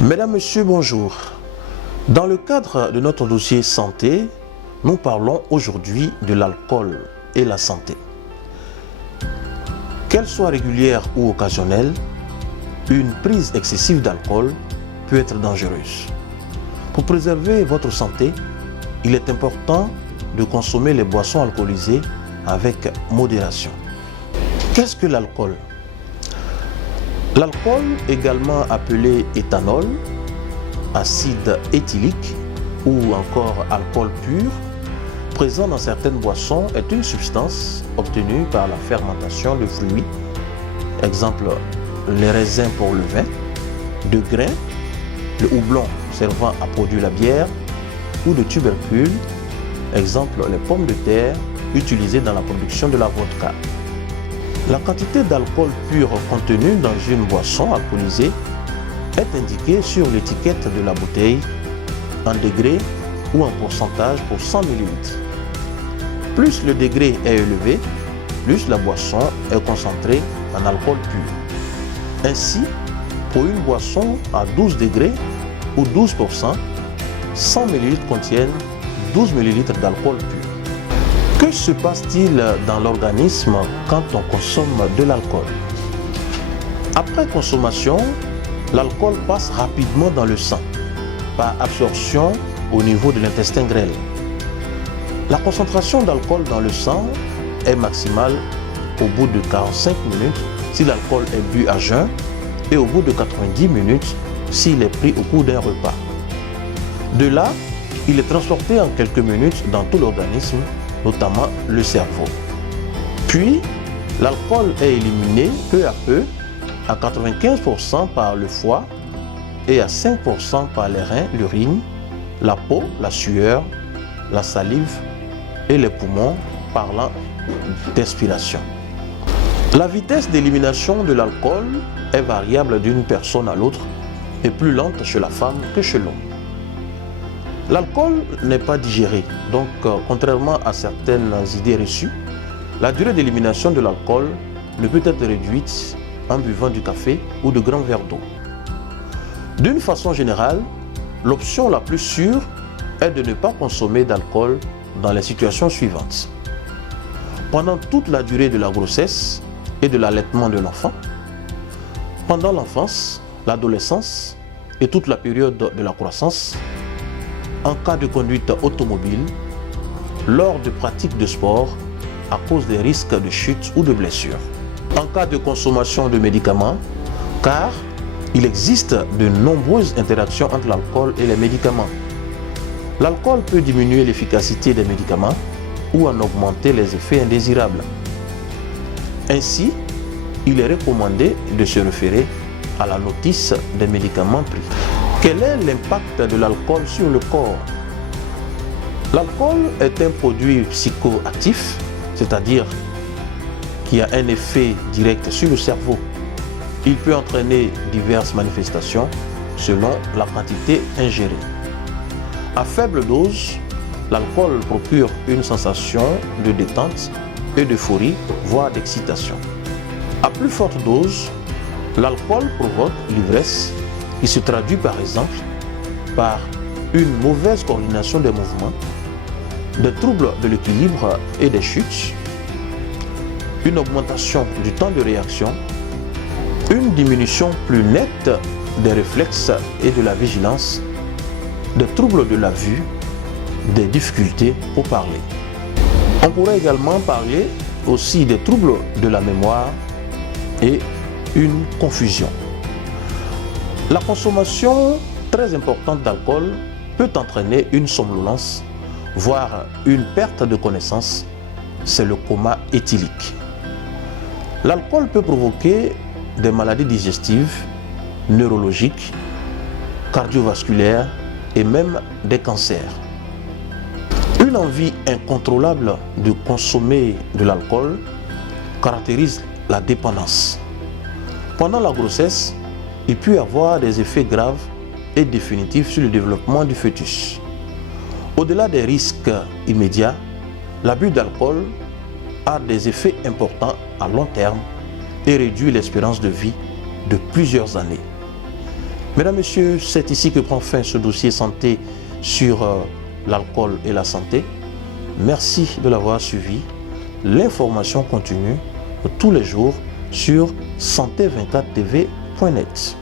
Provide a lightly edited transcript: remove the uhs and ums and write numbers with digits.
Mesdames, Messieurs, bonjour. Dans le cadre de notre dossier santé, nous parlons aujourd'hui de l'alcool et la santé. Qu'elle soit régulière ou occasionnelle, une prise excessive d'alcool peut être dangereuse. Pour préserver votre santé, il est important de consommer les boissons alcoolisées avec modération. Qu'est-ce que l'alcool ? L'alcool, également appelé éthanol, acide éthylique ou encore alcool pur, présent dans certaines boissons, est une substance obtenue par la fermentation de fruits, exemple les raisins pour le vin, de grains, le houblon servant à produire la bière, ou de tubercules, exemple les pommes de terre utilisées dans la production de la vodka. La quantité d'alcool pur contenue dans une boisson alcoolisée est indiquée sur l'étiquette de la bouteille en degrés ou en pourcentage pour 100 ml. Plus le degré est élevé, plus la boisson est concentrée en alcool pur. Ainsi, pour une boisson à 12 degrés ou 12%, 100 ml contiennent 12 ml d'alcool pur. Que se passe-t-il dans l'organisme quand on consomme de l'alcool? Après consommation, l'alcool passe rapidement dans le sang, par absorption au niveau de l'intestin grêle. La concentration d'alcool dans le sang est maximale au bout de 45 minutes si l'alcool est bu à jeun et au bout de 90 minutes s'il est pris au cours d'un repas. De là, il est transporté en quelques minutes dans tout l'organisme, notamment le cerveau. Puis, l'alcool est éliminé peu à peu à 95% par le foie et à 5% par les reins, l'urine, la peau, la sueur, la salive et les poumons, parlant d'expiration. La vitesse d'élimination de l'alcool est variable d'une personne à l'autre et plus lente chez la femme que chez l'homme. L'alcool n'est pas digéré, donc contrairement à certaines idées reçues, la durée d'élimination de l'alcool ne peut être réduite en buvant du café ou de grands verres d'eau. D'une façon générale, l'option la plus sûre est de ne pas consommer d'alcool dans les situations suivantes. Pendant toute la durée de la grossesse et de l'allaitement de l'enfant, pendant l'enfance, l'adolescence et toute la période de la croissance, en cas de conduite automobile, lors de pratiques de sport, à cause des risques de chute ou de blessure. En cas de consommation de médicaments, car il existe de nombreuses interactions entre l'alcool et les médicaments. L'alcool peut diminuer l'efficacité des médicaments ou en augmenter les effets indésirables. Ainsi, il est recommandé de se référer à la notice des médicaments pris. Quel est l'impact de l'alcool sur le corps? L'alcool est un produit psychoactif, c'est-à-dire qui a un effet direct sur le cerveau. Il peut entraîner diverses manifestations selon la quantité ingérée. À faible dose, l'alcool procure une sensation de détente et d'euphorie, voire d'excitation. À plus forte dose, l'alcool provoque l'ivresse, qui se traduit par exemple par une mauvaise coordination des mouvements, des troubles de l'équilibre et des chutes, une augmentation du temps de réaction, une diminution plus nette des réflexes et de la vigilance, des troubles de la vue, des difficultés pour parler. On pourrait également parler aussi des troubles de la mémoire et une confusion. La consommation très importante d'alcool peut entraîner une somnolence, voire une perte de connaissance. C'est le coma éthylique. L'alcool peut provoquer des maladies digestives, neurologiques, cardiovasculaires et même des cancers. Une envie incontrôlable de consommer de l'alcool caractérise la dépendance. Pendant la grossesse, il peut y avoir des effets graves et définitifs sur le développement du fœtus. Au-delà des risques immédiats, l'abus d'alcool a des effets importants à long terme et réduit l'espérance de vie de plusieurs années. Mesdames, Messieurs, c'est ici que prend fin ce dossier santé sur l'alcool et la santé. Merci de l'avoir suivi. L'information continue tous les jours sur santé24tv.net.